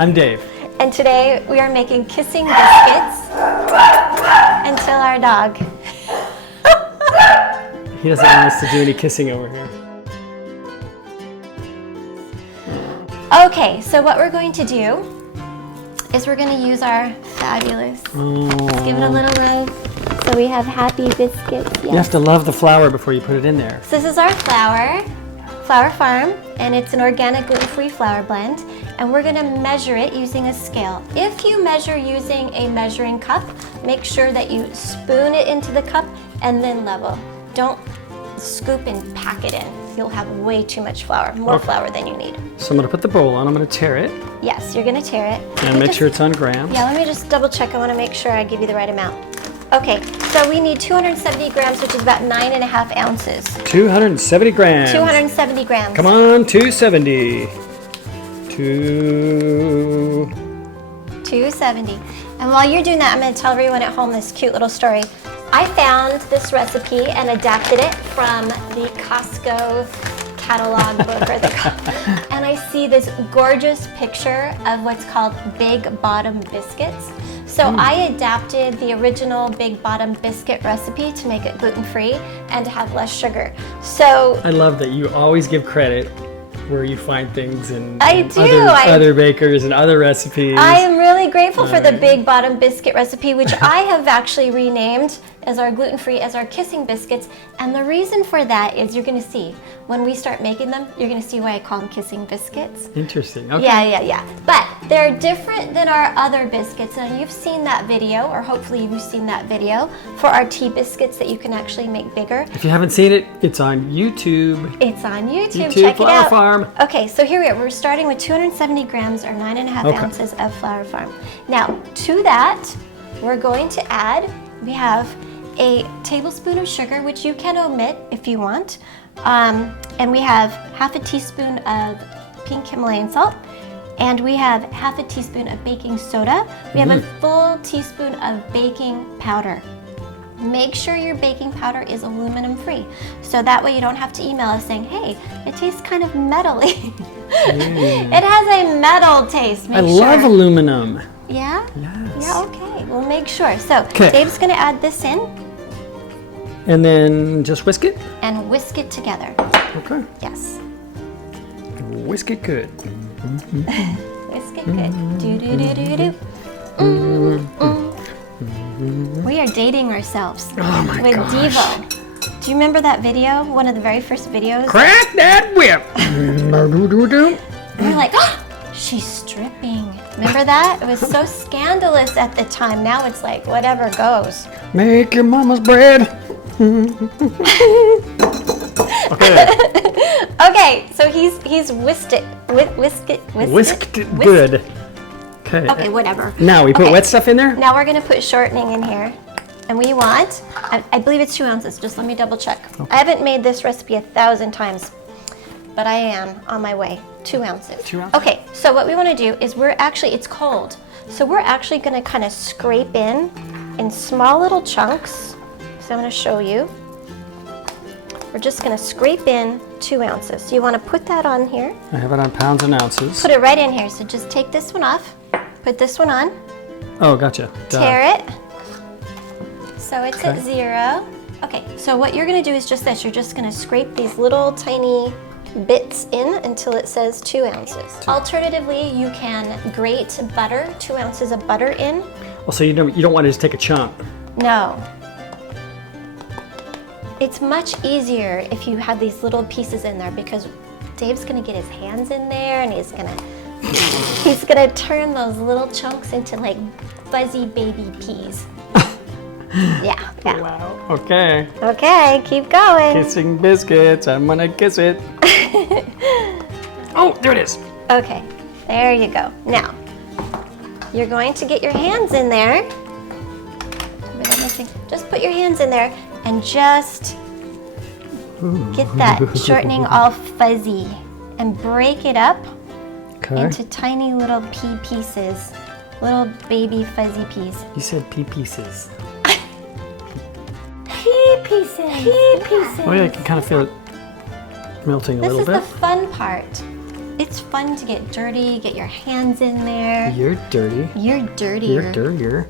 I'm Dave. And today we are making kissing biscuits until our dog. He doesn't want us to do any kissing over here. Okay, so what we're going to do is we're going to use our fabulous. Let's give it a little love. So we have happy biscuits. Yes. You have to love the flour before you put it in there. So this is our Flour Farm, and it's an organic gluten-free flour blend. And we're going to measure it using a scale. If you measure using a measuring cup, make sure that you spoon it into the cup and then level. Don't scoop and pack it in. You'll have way too much flour, more flour than you need. So I'm going to put the bowl on. I'm going to tear it. Yes, you're going to tear it. And make sure it's on grams. Yeah, let me just double check. I want to make sure I give you the right amount. Okay, so we need 270 grams, which is about 9.5 ounces. 270 grams. 270 grams. Come on, 270. 270. And while you're doing that, I'm going to tell everyone at home this cute little story. I found this recipe and adapted it from the Costco catalog book, and I see this gorgeous picture of what's called Big Bottom biscuits. So I adapted the original Big Bottom biscuit recipe to make it gluten-free and to have less sugar. So I love that you always give credit where you find things in other bakers and other recipes. I am really grateful for the Big Bottom biscuit recipe, which I have actually renamed as our gluten-free, as our kissing biscuits. And the reason for that is you're going to see, when we start making them, you're going to see why I call them kissing biscuits. Interesting. Okay. Yeah. But they're different than our other biscuits. And you've seen that video, or hopefully you've seen that video, for our tea biscuits that you can actually make bigger. If you haven't seen it, it's on YouTube. It's on YouTube. Check it Flour out. Farm. Okay, so here we are. We're starting with 270 grams or 9.5 ounces of Flour Farm. Now, to that, we're going to add, we have a tablespoon of sugar, which you can omit if you want. And we have half a teaspoon of pink Himalayan salt. And we have half a teaspoon of baking soda. We have a full teaspoon of baking powder. Make sure your baking powder is aluminum free. So that way you don't have to email us saying, hey, it tastes kind of metally. It has a metal taste. I love aluminum. Yeah? Yes. Yeah, okay. We'll make sure. So Dave's going to add this in. And then just whisk it? And whisk it together. Okay. Yes. Whisk it good. Whisk it good. Do-do-do-do-do. We are dating ourselves Oh my with gosh. Devo. Do you remember that video? One of the very first videos? Crack that whip! We're like, oh, she's stripping. Remember that? It was so scandalous at the time. Now it's like, whatever goes. Make your mama's bread. Okay. Okay, so he's whisked it. Whisked it good. Okay. Okay, whatever. Now we put wet stuff in there? Now we're going to put shortening in here. And we want, I believe it's 2 ounces. Just let me double check. Okay. I haven't made this recipe 1,000 times, but I am on my way. 2 ounces. 2 ounces. Okay, so what we want to do is it's cold. So we're actually going to kind of scrape in small little chunks. So I'm going to show you. We're just going to scrape in 2 ounces. So you want to put that on here. I have it on pounds and ounces. Put it right in here. So just take this one off. Put this one on. Oh, gotcha. Tear it. So it's at 0. Okay, so what you're going to do is just this. You're just going to scrape these little tiny bits in until it says 2 ounces. Alternatively, you can grate butter, 2 ounces of butter in. Well, so you don't want to just take a chunk. No. It's much easier if you have these little pieces in there because Dave's going to get his hands in there and he's going to turn those little chunks into like fuzzy baby peas. Yeah. Wow. Okay. Okay, keep going. Kissing biscuits. I'm gonna kiss it. Oh, there it is. Okay, there you go. Now, you're going to get your hands in there. Just put your hands in there and just get that shortening all fuzzy and break it up into tiny little pea pieces. Little baby fuzzy peas. You said pea pieces. Pea pieces. Pea pieces. Oh yeah, I can kind of feel it melting a little bit. This is the fun part, it's fun to get dirty, get your hands in there. You're dirty. You're dirtier. You're dirtier.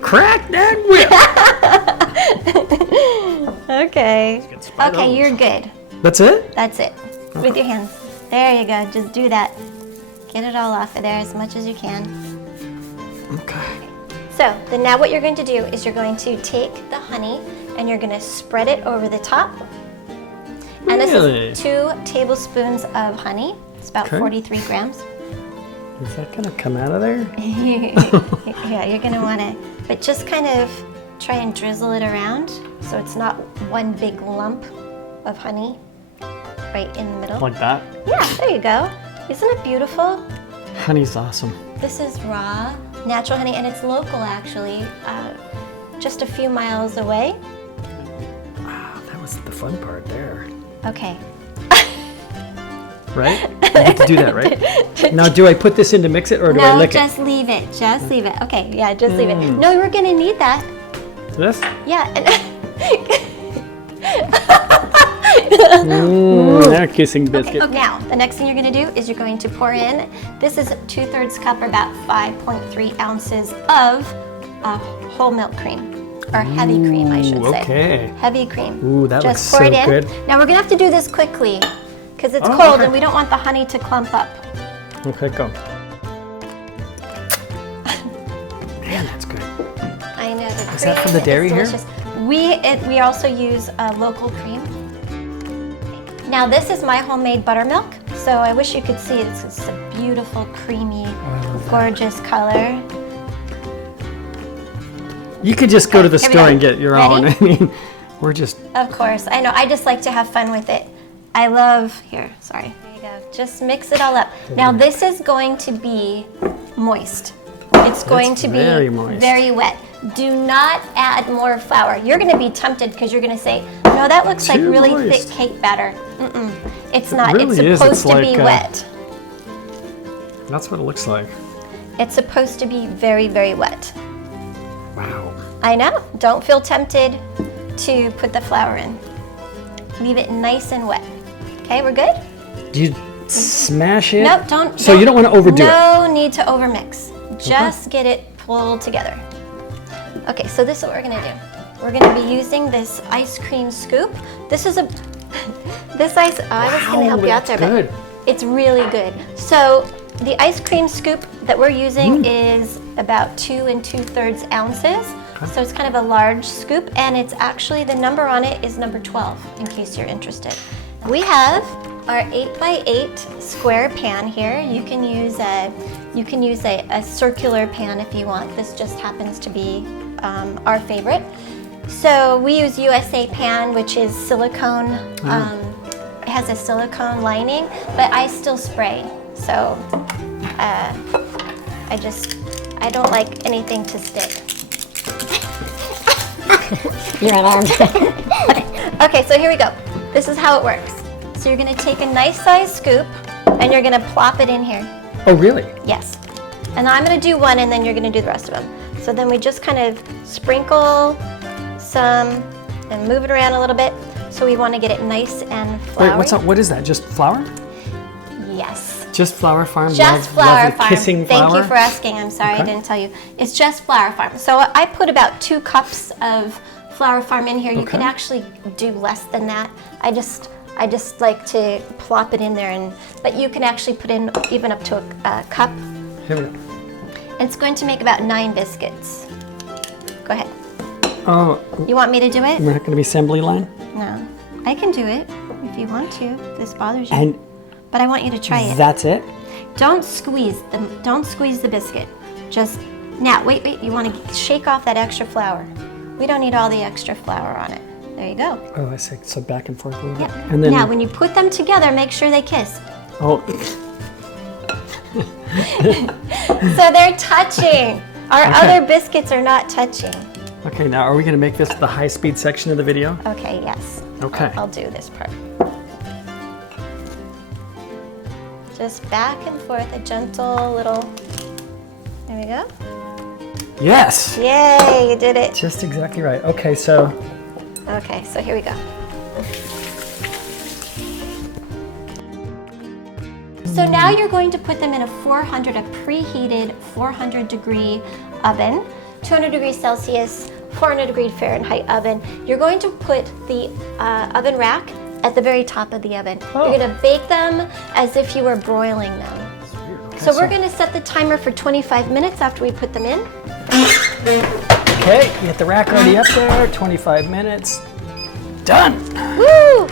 Crack that whip! Okay. Okay, you're good. That's it? That's it. Okay. With your hands. There you go. Just do that. Get it all off of there as much as you can. Okay. So then now what you're going to do is you're going to take the honey and you're going to spread it over the top. And Really? this is 2 tablespoons of honey. It's about 43 grams. Is that gonna come out of there? Yeah, you're going to want to, but just kind of try and drizzle it around so it's not one big lump of honey right in the middle. Like that? Yeah, there you go. Isn't it beautiful? Honey's awesome. This is raw, natural honey, and it's local actually, just a few miles away. Wow, that was the fun part there. Okay. Right? You get to do that, right? Now, do I put this in to mix it, or do I No, lick just leave it. Just leave it. Okay, yeah, just leave it. No, we're gonna need that. it? This? Yeah. They're kissing biscuit. Okay, now, the next thing you're going to do is you're going to pour in, this is 2/3 cup, or about 5.3 ounces of whole milk cream, or heavy cream, I should say. Okay. Heavy cream. Ooh, that Just looks pour so it in. good. Now, we're going to have to do this quickly because it's Oh, cold okay. and we don't want the honey to clump up. Okay, go. Man, that's good. I know, the cream Is that from the dairy is here? delicious. We also use local cream. Now this is my homemade buttermilk, so I wish you could see it. It's just a beautiful, creamy, gorgeous color. You could just go to the here we store go. and get your Ready? own. I mean, we're just. Of course, I know. I just like to have fun with it. I love, here, sorry. There you go. Just mix it all up. Now this is going to be moist. It's going to be very moist. very wet. Do not add more flour. You're going to be tempted because you're going to say, no, that looks like Too really moist. thick cake batter. It's not. really It's is. supposed It's to be like, wet. That's what it looks like. It's supposed to be very, very wet. Wow. I know. Don't feel tempted to put the flour in. Leave it nice and wet. Okay, we're good? Do you smash it? Nope, don't. So you don't want to overdo it. No need to overmix. Just get it pulled together. Okay, so this is what we're gonna do. We're gonna be using this ice cream scoop. This is a, this ice, I was gonna help you out there, good. but it's really good. So the ice cream scoop that we're using is about 2 2/3 ounces. So it's kind of a large scoop, and it's actually, the number on it is number 12, in case you're interested. We have our 8x8 square pan here. You can use a circular pan if you want. This just happens to be our favorite. So we use USA pan, which is silicone. It has a silicone lining, but I still spray. So I don't like anything to stick. You're alarmed. Okay, so here we go. This is how it works. So you're gonna take a nice size scoop and you're gonna plop it in here. Oh, really? Yes. And I'm gonna do one and then you're gonna do the rest of them. So then we just kind of sprinkle some and move it around a little bit. So we wanna get it nice and floury. Wait, what's up? What is that? Just flour? Yes. Just Flower Farm? Just Flower lovely Farm. Kissing Thank flour? you for asking. I'm sorry I didn't tell you. It's Just Flower Farm. So I put about 2 cups of Flower Farm in here. You can actually do less than that. I just like to plop it in there, but you can actually put in even up to a cup. Here we go. It's going to make about 9 biscuits. Go ahead. Oh, You want me to do it? we're not going to be assembly line? No. I can do it if you want to, if this bothers you. And But I want you to try it. that's it? Don't squeeze the biscuit. Just, now, wait, you want to shake off that extra flour. We don't need all the extra flour on it. There you go. Oh, I see. So back and forth a little Yeah. bit. And then, Now, when you put them together, make sure they kiss. oh, So they're touching. Our other biscuits are not touching. okay, now are we going to make this the high-speed section of the video? Okay, yes. Okay. I'll do this part. Just back and forth, a gentle little, there we go. Yes! Yay, you did it. Just exactly right. Okay, so Okay, so here we go. So now you're going to put them in a preheated 400 degree oven, 200 degrees Celsius, 400 degree Fahrenheit oven. You're going to put the oven rack at the very top of the oven. Oh. You're gonna bake them as if you were broiling them. Okay, So we're gonna set the timer for 25 minutes after we put them in. Okay, you get the rack already up there, 25 minutes. Done! Woo!